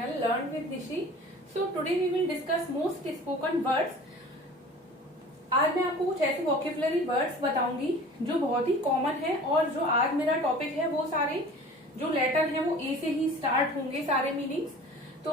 channel Learn with Dishi. So today we will discuss most spoken words. आज मैं आपको कुछ ऐसे वोकेबुलरी वर्ड्स बताऊंगी जो बहुत ही कॉमन है और जो आज मेरा टॉपिक है वो सारे जो लेटर हैं वो ए से ही स्टार्ट होंगे सारे मीनिंग्स। तो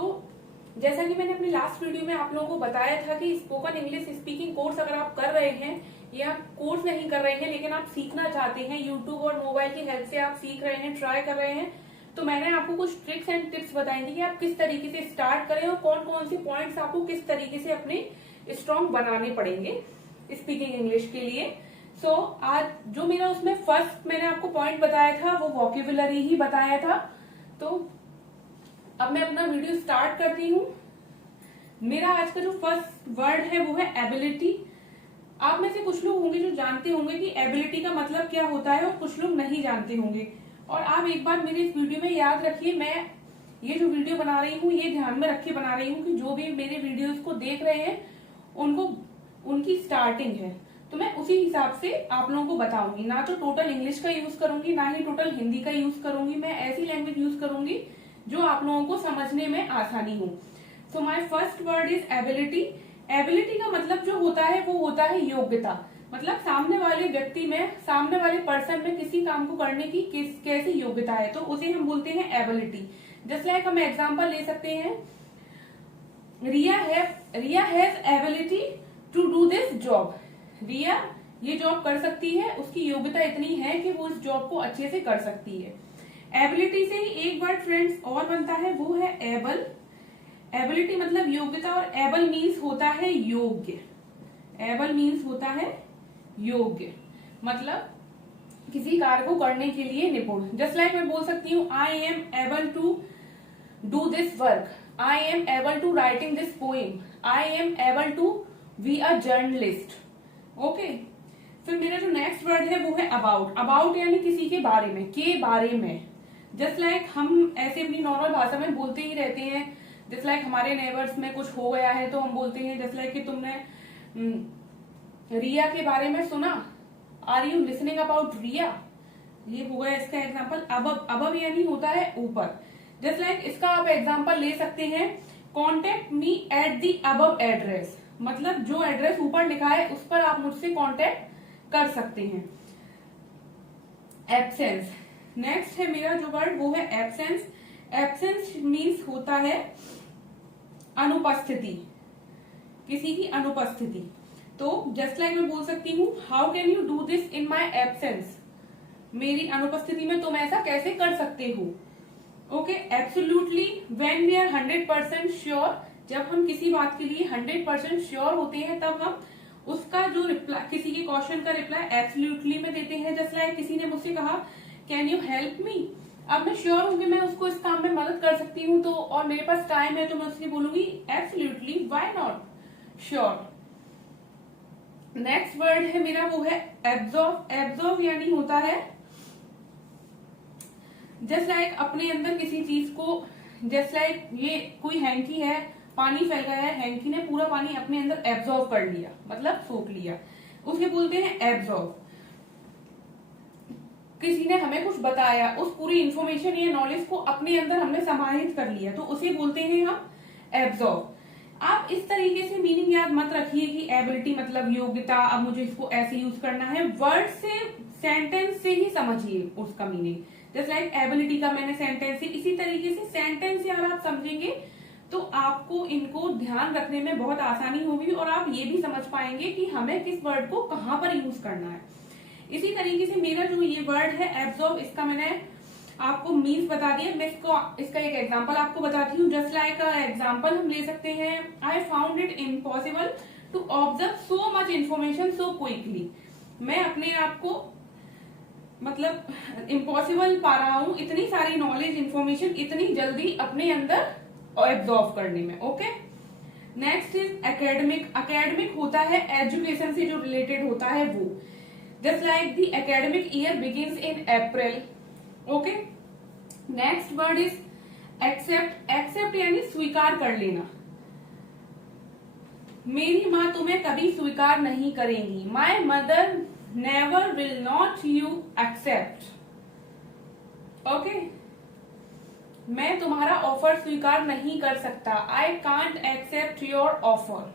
जैसा कि मैंने अपने लास्ट वीडियो में आप लोगों को बताया था कि स्पोकन इंग्लिश स्पीकिंग कोर्स अगर आप कर रहे हैं या कोर्स नहीं कर रहे हैं लेकिन आप सीखना चाहते हैं, यूट्यूब और मोबाइल की हेल्प से आप सीख रहे हैं, ट्राई कर रहे हैं, तो मैंने आपको कुछ ट्रिक्स एंड टिप्स बताई थी कि आप किस तरीके से स्टार्ट करें और कौन कौन से पॉइंट्स आपको किस तरीके से अपने स्ट्रॉन्ग बनाने पड़ेंगे स्पीकिंग इंग्लिश के लिए। सो आज जो मेरा उसमें फर्स्ट मैंने आपको पॉइंट बताया था वो वोकेबुलरी ही बताया था। तो अब मैं अपना वीडियो स्टार्ट करती हूँ। मेरा आज का जो फर्स्ट वर्ड है वो है एबिलिटी। आप में से कुछ लोग होंगे जो जानते होंगे कि एबिलिटी का मतलब क्या होता है और कुछ लोग नहीं जानते होंगे। और आप एक बार मेरे इस वीडियो में याद रखिए, मैं ये जो वीडियो बना रही हूँ ये ध्यान में रख के बना रही हूँ कि जो भी मेरे वीडियोस को देख रहे हैं उनको उनकी स्टार्टिंग है, तो मैं उसी हिसाब से आप लोगों को बताऊंगी। ना तो टोटल इंग्लिश का यूज करूंगी ना ही टोटल हिंदी का यूज करूंगी, मैं ऐसी लैंग्वेज यूज करूंगी जो आप लोगों को समझने में आसानी हो। So my first word is ability. Ability का मतलब जो होता है वो होता है योग्यता, मतलब सामने वाले व्यक्ति में, सामने वाले पर्सन में किसी काम को करने की कैसी योग्यता है, तो उसे हम बोलते हैं एबिलिटी। जस्ट लाइक हम एग्जांपल ले सकते हैं, Riya has ability to do this job. Riya ये जॉब कर सकती है, उसकी योग्यता इतनी है कि वो इस जॉब को अच्छे से कर सकती है। एबिलिटी से ही एक वर्ड फ्रेंड्स और बनता है, वो है एबल। एबिलिटी मतलब योग्यता और एबल मीन्स होता है योग्य। एबल मीन्स होता है योग्य, मतलब किसी कार्य को करने के लिए निपुण। जस्ट लाइक मैं बोल सकती हूँ I am able to do this work, I am able to writing this poem, I am able to be a journalist. Okay, फिर मेरा जो नेक्स्ट वर्ड है वो है अबाउट। अबाउट यानी किसी के बारे में, के बारे में। जस्ट लाइक हम ऐसे अपनी नॉर्मल भाषा में बोलते ही रहते हैं। जस्ट लाइक हमारे नेबर्स में कुछ हो गया है तो हम बोलते हैं जस्ट लाइक कि तुमने रिया के बारे में सुना, आर यू लिसनिंग अबाउट रिया, ये हो गया इसका एग्जाम्पल। अबव यानी होता है ऊपर। जस्ट लाइक इसका आप एग्जाम्पल ले सकते हैं, contact me at the above address, मतलब जो एड्रेस ऊपर लिखा है उस पर आप मुझसे कॉन्टेक्ट कर सकते हैं। एब्सेंस, नेक्स्ट है मेरा जो वर्ड वो है एब्सेंस। एब्सेंस मीन्स होता है अनुपस्थिति, किसी की अनुपस्थिति। तो जस्ट लाइक मैं बोल सकती हूँ how can you do this in my absence, मेरी अनुपस्थिति में तुम ऐसा कैसे कर सकते हो। Okay, absolutely when we are 100% sure, जब हम किसी बात के लिए 100% श्योर होते हैं तब हम उसका जो रिप्लाई, किसी के क्वेश्चन का रिप्लाई एब्सोल्युटली में देते हैं। जस्ट लाइक किसी ने मुझसे कहा कैन यू हेल्प मी, अब मैं श्योर हूँ कि मैं उसको इस काम में मदद कर सकती हूँ, तो और मेरे पास टाइम है तो मैं उसकी बोलूंगी absolutely, why not, sure. Next word है मेरा वो है एब्जॉर्ब। एब्जॉर्ब यानी होता है जस्ट लाइक अपने अंदर किसी चीज को, जस्ट लाइक ये कोई हैंकी है, पानी फैल गया है, हैंकी ने पूरा पानी अपने अंदर एब्जॉर्ब कर लिया, मतलब सोख लिया, उसे बोलते हैं एब्जॉर्ब। किसी ने हमें कुछ बताया, उस पूरी इंफॉर्मेशन या नॉलेज को अपने अंदर हमने समाहित कर लिया, तो उसे बोलते हैं हम एब्जॉर्ब। आप इस तरीके से मीनिंग याद मत रखिए कि एबिलिटी मतलब योग्यता, अब मुझे इसको ऐसे यूज करना है, वर्ड से, सेंटेंस से ही समझिए उसका मीनिंग। जस्ट लाइक एबिलिटी का मैंने सेंटेंस से, इसी तरीके से सेंटेंस से अगर आप समझेंगे तो आपको इनको ध्यान रखने में बहुत आसानी होगी और आप ये भी समझ पाएंगे कि हमें किस वर्ड को कहाँ पर यूज करना है। इसी तरीके से मेरा जो ये वर्ड है एब्जॉर्ब, इसका मैंने आपको मीन्स बता दिया। मैं इसका एक एग्जांपल आपको बताती हूँ। जस्ट लाइक एग्जांपल हम ले सकते हैं, I found it impossible to observe so much information so quickly. मैं अपने आप को मतलब इम्पॉसिबल पा रहा हूँ इतनी सारी नॉलेज, इन्फॉर्मेशन इतनी जल्दी अपने अंदर एब्जॉर्ब करने में। Okay, next is academic. Academic होता है एजुकेशन से जो रिलेटेड होता है वो। Just like the academic year begins in April. Okay, next word is accept. Accept यानी स्वीकार कर लेना। मेरी माँ तुम्हें कभी स्वीकार नहीं करेंगी, my mother never will not you accept. Okay, मैं तुम्हारा ऑफर स्वीकार नहीं कर सकता, I can't accept your offer.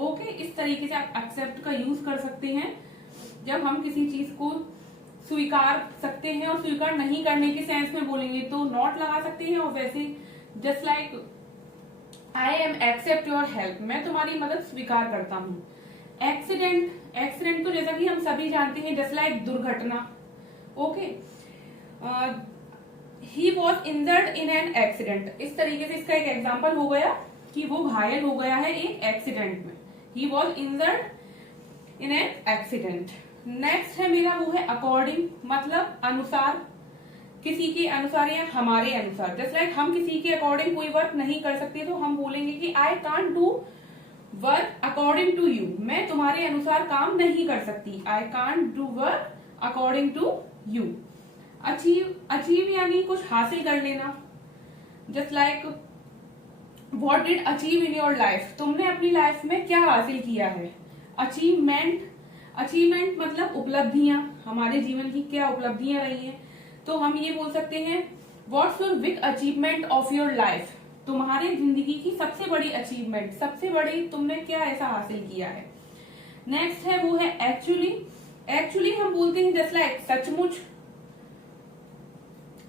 Okay, इस तरीके से आप एक्सेप्ट का यूज कर सकते हैं जब हम किसी चीज को स्वीकार सकते हैं, और स्वीकार नहीं करने के सेंस में बोलेंगे तो नॉट लगा सकते हैं, और वैसे just like I am accept your help, मैं तुम्हारी मदद स्वीकार करता हूँ। एक्सीडेंट, एक्सीडेंट तो जैसा कि हम सभी जानते हैं जस्ट लाइक दुर्घटना। Okay, he was injured in an accident, इस तरीके से इसका एक एग्जाम्पल हो गया कि वो घायल हो गया है एक एक्सीडेंट में। He was injured in an accident. Next है मेरा वो है अकॉर्डिंग, मतलब अनुसार, किसी के अनुसार या हमारे अनुसार। जस्ट लाइक हम किसी के अकॉर्डिंग कोई वर्क नहीं कर सकते तो हम बोलेंगे कि I can't do work according to you, मैं तुम्हारे अनुसार काम नहीं कर सकती, I can't do work according to you. Achieve, achieve यानी कुछ हासिल कर लेना। Just like what did achieve in your life, तुमने अपनी लाइफ में क्या हासिल किया है। अचीवमेंट, अचीवमेंट मतलब उपलब्धियां, हमारे जीवन की क्या उपलब्धियां रही हैं, तो हम ये बोल सकते हैं what's your big achievement of your life, तुम्हारे जिंदगी की सबसे बड़ी अचीवमेंट, सबसे बड़ी तुमने क्या ऐसा हासिल किया है। नेक्स्ट है वो है एक्चुअली, एक्चुअली हम बोलते हैं जस्ट लाइक सचमुच,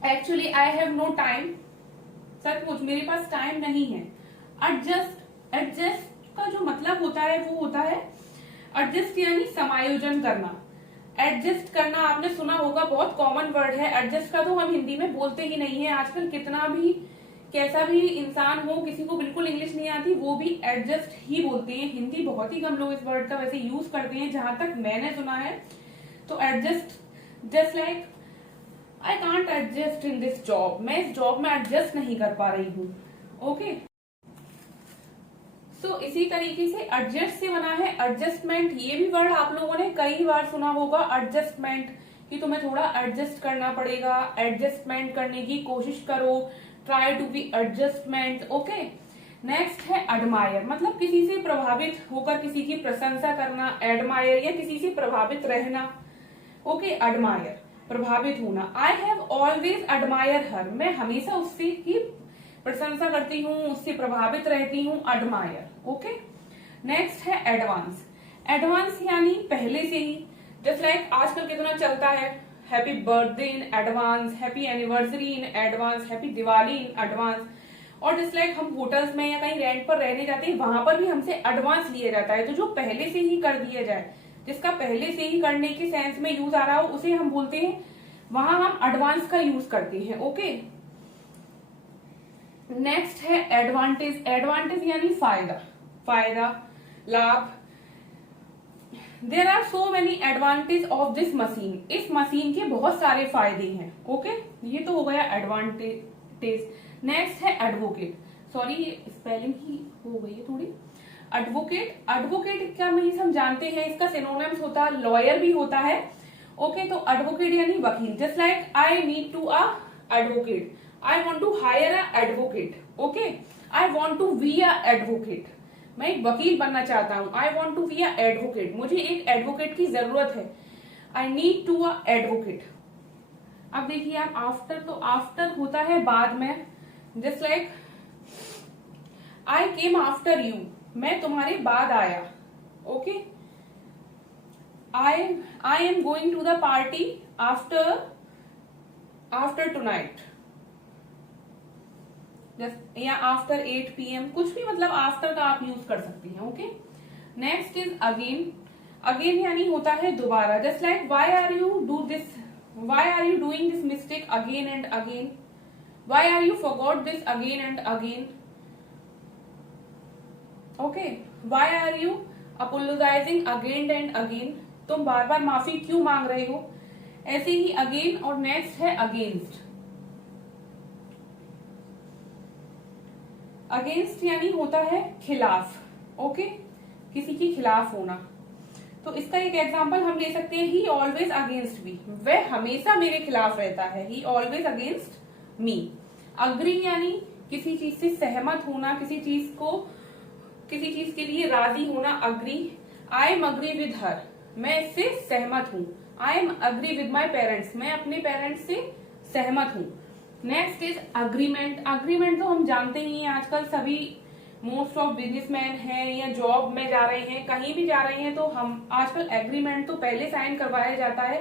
actually I have no time, सचमुच मेरे पास टाइम नहीं है। एडजस्ट, एडजस्ट का जो मतलब होता है वो होता है एडजस्ट यानी समायोजन करना। एडजस्ट करना आपने सुना होगा, बहुत कॉमन वर्ड है। एडजस्ट का तो हम हिंदी में बोलते ही नहीं है आजकल, कितना भी कैसा भी इंसान हो, किसी को बिल्कुल इंग्लिश नहीं आती वो भी एडजस्ट ही बोलते हैं। हिंदी बहुत ही कम लोग इस वर्ड का वैसे यूज करते हैं, जहां तक मैंने सुना है। तो adjust, just like I can't adjust in this job, मैं इस जॉब में एडजस्ट नहीं कर पा रही हूँ। ओके, सो इसी तरीके से एडजस्ट से बना है एडजस्टमेंट। ये भी वर्ड आप लोगों ने कई बार सुना होगा, एडजस्टमेंट, कि तुम्हें थोड़ा एडजस्ट करना पड़ेगा, एडजस्टमेंट करने की कोशिश करो, try to be adjustment. Okay, next है एडमायर, मतलब किसी से प्रभावित होकर किसी की प्रशंसा करना। एडमायर या किसी से प्रभावित रहना। ओके, एडमायर प्रभावित होना। आई हैव ऑलवेज एडमायर हर, मैं हमेशा उससे की प्रशंसा करती हूँ, उससे प्रभावित रहती हूँ। एडमायर। ओके, नेक्स्ट है एडवांस। एडवांस यानी पहले से ही, जस्ट लाइक आजकल कितना चलता है happy birthday in advance, happy anniversary in advance, happy Diwali in advance. और जस्ट लाइक हम होटल्स में या कहीं रेंट पर रहने जाते हैं, वहां पर भी हमसे एडवांस लिया जाता है। तो जो पहले से ही कर दिया जाए, जिसका पहले से ही करने के सेंस में यूज आ रहा हो, उसे हम बोलते हैं, वहां हम एडवांस का यूज करते हैं। ओके, नेक्स्ट है एडवांटेज। एडवांटेज यानी फायदा, फायदा, लाभ। There are so many advantage of this machine, इस मशीन के बहुत सारे फायदे हैं। ओके, ये तो हो गया एडवांटेज। नेक्स्ट है एडवोकेट, सॉरी स्पेलिंग ही हो गई है थोड़ी। एडवोकेट, एडवोकेट क्या मीन्स हम जानते हैं, इसका सिनोनिम्स होता है, लॉयर भी होता है। ओके, तो एडवोकेट यानी वकील। Just like I need to a advocate, I want to hire a advocate. Okay, I want to be a advocate, मैं एक वकील बनना चाहता हूं। I want to be a advocate, मुझे एक एडवोकेट की जरूरत है। I need to a advocate. अब देखिए आप आफ्टर, तो आफ्टर होता है बाद में। Just like I came after you, मैं तुम्हारे बाद आया। Okay, I am going to the party after tonight, या आफ्टर 8 PM, कुछ भी, मतलब आफ्टर का आप यूज कर सकती हैं। Okay, next is again. Again यानी होता है दोबारा। Just like why are you do this, why are you doing this mistake again and again, why are you forgot this again and again. Okay, why are you apologising again and again, तुम बार बार माफी क्यों मांग रहे हो। ऐसे ही अगेन। और नेक्स्ट है अगेंस्ट। अगेंस्ट यानी होता है खिलाफ। ओके, किसी के खिलाफ होना। तो इसका एक एग्जांपल हम ले सकते हैं, ही ऑलवेज अगेंस्ट मी, वह हमेशा मेरे खिलाफ रहता है। ही ऑलवेज अगेंस्ट मी। अग्री यानी किसी चीज से सहमत होना, किसी चीज के लिए राजी होना। Agree, I am agree with her, मैं इससे सहमत हूँ। I M agree with my parents, मैं अपने पेरेंट्स से सहमत हूँ। Next is agreement. अग्रीमेंट तो हम जानते ही हैं, आजकल सभी मोस्ट ऑफ बिजनेसमैन हैं या जॉब में जा रहे हैं, कहीं भी जा रहे हैं, तो हम आजकल एग्रीमेंट तो पहले साइन करवाया जाता है।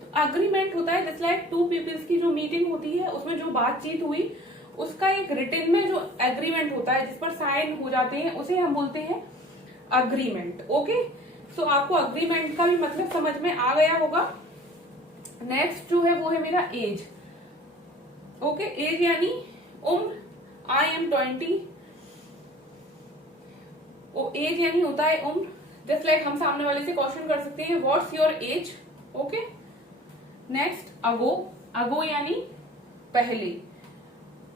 तो अग्रीमेंट होता है जस्ट लाइक टू पीपल्स की जो मीटिंग होती है, उसमें जो बातचीत हुई उसका एक रिटन में जो एग्रीमेंट होता है जिस पर साइन हो जाते हैं, उसे हम बोलते हैं अग्रीमेंट। ओके, सो आपको अग्रीमेंट का भी मतलब समझ में आ गया होगा। नेक्स्ट जो है वो है मेरा एज। ओके, एज यानी उम्र। I am 20। एज यानी होता है उम्र। जस्ट लाइक हम सामने वाले से क्वेश्चन कर सकते हैं what's your age. Okay, next ago. Ago यानी पहले।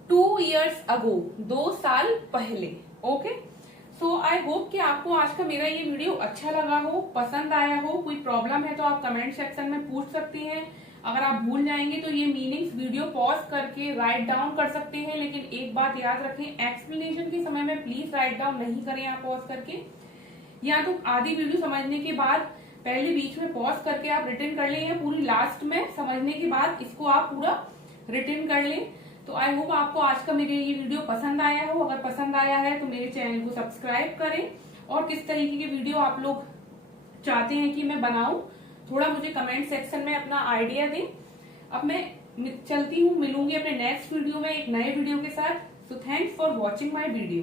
2 years अगो, 2 साल पहले। ओके, सो आई होप कि आपको आज का मेरा ये वीडियो अच्छा लगा हो, पसंद आया हो। कोई प्रॉब्लम है तो आप कमेंट सेक्शन में पूछ सकते हैं। अगर आप भूल जाएंगे तो ये मीनिंग्स वीडियो पॉज करके राइट डाउन कर सकते हैं, लेकिन एक बात याद रखें, एक्सप्लेनेशन के समय में प्लीज राइट डाउन नहीं करें आप पॉज करके। या तो आधी वीडियो समझने के बाद पहले बीच में पॉज करके आप रिटर्न कर लें, या पूरी लास्ट में समझने के बाद इसको आप पूरा रिटर्न कर लें। तो आई होप आपको आज का मेरे ये वीडियो पसंद आया हो। अगर पसंद आया है तो मेरे चैनल को सब्सक्राइब करें, और किस तरीके के वीडियो आप लोग चाहते हैं कि मैं बनाऊं, थोड़ा मुझे कमेंट सेक्शन में अपना आइडिया दें। अब मैं चलती हूँ, मिलूंगी अपने नेक्स्ट वीडियो में एक नए वीडियो के साथ। So thanks for watching my video.